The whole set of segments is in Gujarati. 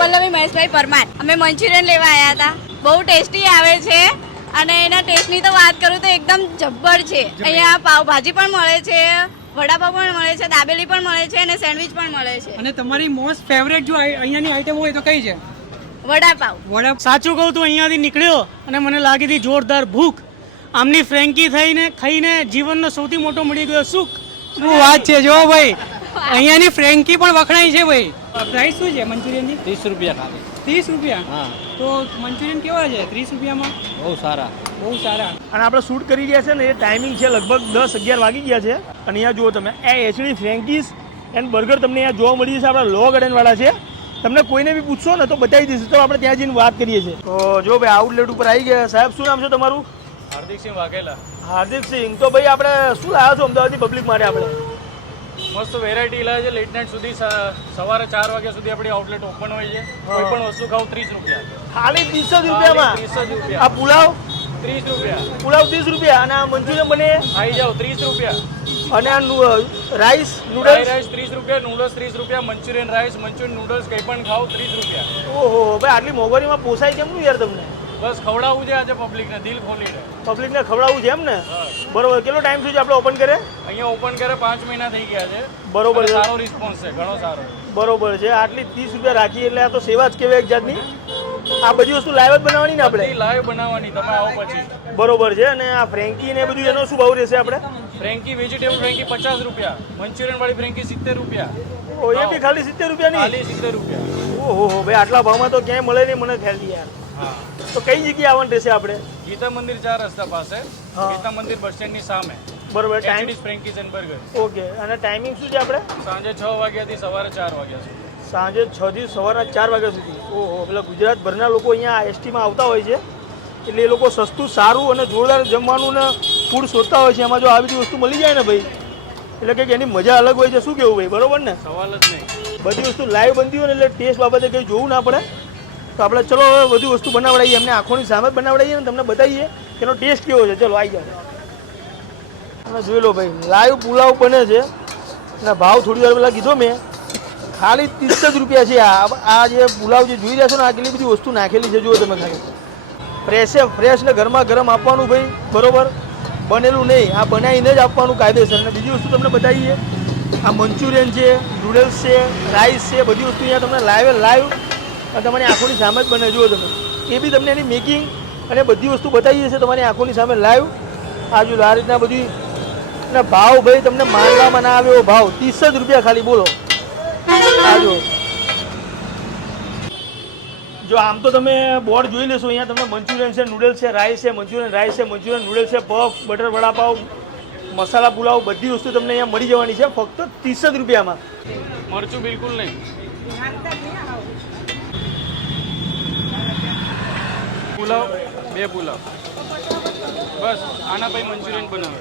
પલ્લવી મહેશભાઈ પરમાર. અમે મંચુરિયન લેવા આવ્યા હતા. બહુ ટેસ્ટી આવે છે અને એના ટેસ્ટની તો વાત કરું તો એકદમ જબ્બર છે. અહીંયા પાવભાજી પણ મળે છે, વડાપાવ પણ મળે છે, દાબેલી પણ મળે છે અને સેન્ડવિચ પણ મળે છે. અને તમારી મોસ્ટ ફેવરેટ જો અહીંયાની આઈટમ હોય તો કઈ છે? વડાપાવ. સાચું કહું તો અહીંયાથી નીકળ્યો અને મને લાગી હતી જોરદાર ભૂખ. આમની ફ્રેન્કી થઈને ખાઈને જીવનનો સૌથી મોટો મળી ગયો સુખ. શું વાત છે જો ભાઈ, અહીંયાની ફ્રેન્કી પણ વખણાય છે ભાઈ. પ્રાઇસ શું છે મંચુરિયનની? 30 રૂપિયા ખાલી. 30 રૂપિયા? હા. તો મંચુરિયન કેવા છે 30 રૂપિયામાં? બહુ સારા. બહુ સારા. અને આપણે શૂટ કરી રહ્યા છે ને એ ટાઈમિંગ છે લગભગ 10-11 વાગી ગયા છે. અને અહીંયા જુઓ તમે એ એચડી ફ્રેન્કીસ એન્ડ બર્ગર તમને અહીંયા જોવા મળી જશે. આપણા લો ગાર્ડનવાળા છે. તમને કોઈને બી પૂછશો ને તો બતાવી દઈશું. તો આપણે ત્યાં જઈને વાત કરીએ છીએ. તો જો ભાઈ આઉટલેટ ઉપર આવી ગયા. સાહેબ શું નામ છે તમારું? હાર્દિકસિંહ વાઘેલા. હાર્દિકસિંહ. તો ભાઈ આપણે શું લાવ્યા છો અમદાવાદની પબ્લિક માટે? આપણે મસ્ત વેરાયટી લાવે છે. લેટ નાઇટ સુધી સવારે 4 વાગ્યા સુધી આપણી આઉટલેટ ઓપન હોય છે. કોઈ પણ વસ્તુ ખાવ 30 રૂપિયા. ખાલી 30 રૂપિયામાં? 30 રૂપિયા. આ પુલાવ 30 રૂપિયા. પુલાવ 30 રૂપિયા. અને આ મંચુરિયન બને આવી જાઓ 30 રૂપિયા. અને આ રાઈસ નૂડલ્સ રાઈસ 30 રૂપિયા, નૂડલ્સ 30 રૂપિયા, મંચુરિયન રાઈસ, મંચુરિયન નૂડલ્સ કંઈ પણ ખાવ 30 રૂપિયા. ઓહો ભાઈ, આટલી મોંઘવારીમાં પોસાય કેમનું યાર તમને? બસ ખવડાવવું છે આજે પબ્લિકને દિલ ખોલીને. પબ્લિકને ખવડાવવું છે એમ ને? બરોબર. કેટલો ટાઈમ સુધી આપણે ઓપન કરે? અહીંયા ઓપન કરે 5 મહિના થઈ ગયા છે. બરોબર છે. સારો રિસ્પોન્સ છે, ઘણો સારો. બરોબર છે. આટલી 30 રૂપિયા રાખી એટલે આ તો સેવા જ કહેવાય એક જાતની. આ બધી વસ્તુ લાઈવ જ બનાવવાની ને આપણે? લાઈવ બનાવવાની, તમે આવો પછી. બરોબર છે. અને આ ફ્રેન્કી ને બધું એનો શું ભાવ રહેશે આપણે? ફ્રેન્કી વેજીટેબલ ફ્રેન્કી 50 રૂપિયા, મંચુરિયન વાળી ફ્રેન્કી 70 રૂપિયા. ઓ એ બી ખાલી 70 રૂપિયા નહીં? ખાલી 70 રૂપિયા. ઓહો ભાઈ, આટલા ભાવમાં તો ક્યાંય મળે નહીં મને ખ્યાલ યાર. હા. તો કઈ જગ્યાએ આવવાનું રહેશે આપણે? ગીતા મંદિર 4 રસ્તા પાસે, હા. ગીતા મંદિર બસ સ્ટેન્ડ ની સામે. બરોબર. Time? HD frankies and burger. Okay. અને ટાઈમિંગ શું છે આપણે? સાંજે 6 વાગ્યાથી સવારે 4 વાગ્યા સુધી. સાંજે 6 થી સવારના 4 વાગ્યા સુધી. ઓહો, પેલા ગુજરાતભરના લોકો અહીંયા એસટીમાં આવતા હોય છે એટલે એ લોકો સસ્તું, સારું અને જોરદાર જમવાનું ને ફૂડ શોધતા હોય છે. એમાં જો આવી બધી વસ્તુ મળી જાય ને ભાઈ એટલે કંઈક એની મજા અલગ હોય છે. શું કેવું ભાઈ? બરોબર ને? સવાલ જ નહીં. બધી વસ્તુ લાઈવ બનતી હોય ને એટલે ટેસ્ટ બાબતે કંઈ જોવું ના પડે. તો આપણે ચલો હવે બધી વસ્તુ બનાવડાવીએ. એમને આંખોની સામે જ બનાવડાવીએ ને તમને બતાવીએ કે એનો ટેસ્ટ કેવો છે. ચલો આવી જાઓ. તમે જોઈ લો ભાઈ, લાઈવ પુલાવ બને છે અને ભાવ થોડી વાર પહેલાં કીધો મેં, ખાલી 30 જ રૂપિયા છે. આ જે પુલાવ જે જોઈ રહ્યા છો ને, આ કેટલી બધી વસ્તુ નાખેલી છે. જુઓ તમે ખાલી ફ્રેશ ને ગરમા ગરમ આપવાનું ભાઈ. બરોબર, બનેલું નહીં, આ બનાવીને જ આપવાનું કાયદેસર. અને બીજી વસ્તુ તમને બતાવીએ, આ મંચુરિયન છે, નૂડલ્સ છે, રાઈસ છે, બધી વસ્તુ અહીંયા તમને લાઈવ તમારી આંખોની સામે જ બને. જુઓ તમે, એ બી તમને એની મેકિંગ અને બધી વસ્તુ બતાવીએ છીએ તમારી આંખોની સામે લાઈવ. આ જો આ રીતના બધી. અને ભાવ ભાઈ તમને માનવામાં ના આવે એવો ભાવ, 30 જ રૂપિયા ખાલી. બોલો આ જો આમ તો તમે બોર્ડ જોઈ લેશો, અહીંયા તમને મંચુરિયન છે, નૂડલ્સ છે, રાઈસ છે, મંચુરિયન રાઈસ છે, મંચુરિયન નૂડલ્સ છે, પફ, બટર વડાપાવ, મસાલા પુલાવ, બધી વસ્તુ તમને અહીંયા મળી જવાની છે ફક્ત 30 જ રૂપિયામાં. મરચું બિલકુલ નહીં. પુલાવ 2 પુલાવ બસ. આના પછી મંચુરિયન બનાવે.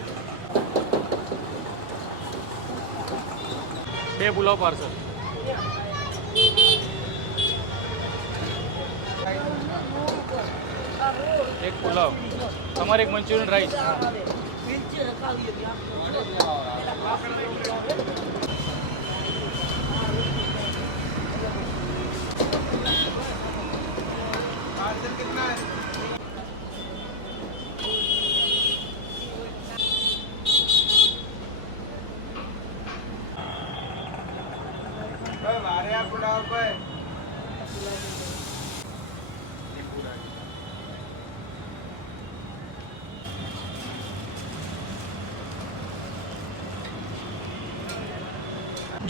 2 પુલાવ પાર્સલ. એક પુલાવ તમારે, એક મંચુરિયન રાઈસ.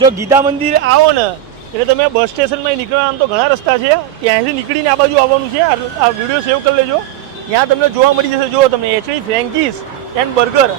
જો ગીતા મંદિર આવો ને એટલે તમે બસ સ્ટેશનમાં નીકળવાના તો ઘણા રસ્તા છે, ત્યાંથી નીકળીને આ બાજુ આવવાનું છે. આ વિડીયો સેવ કરી લેજો, ત્યાં તમને જોવા મળી જશે. જુઓ તમને એચડી ફ્રેન્કીઝ એન્ડ બર્ગર.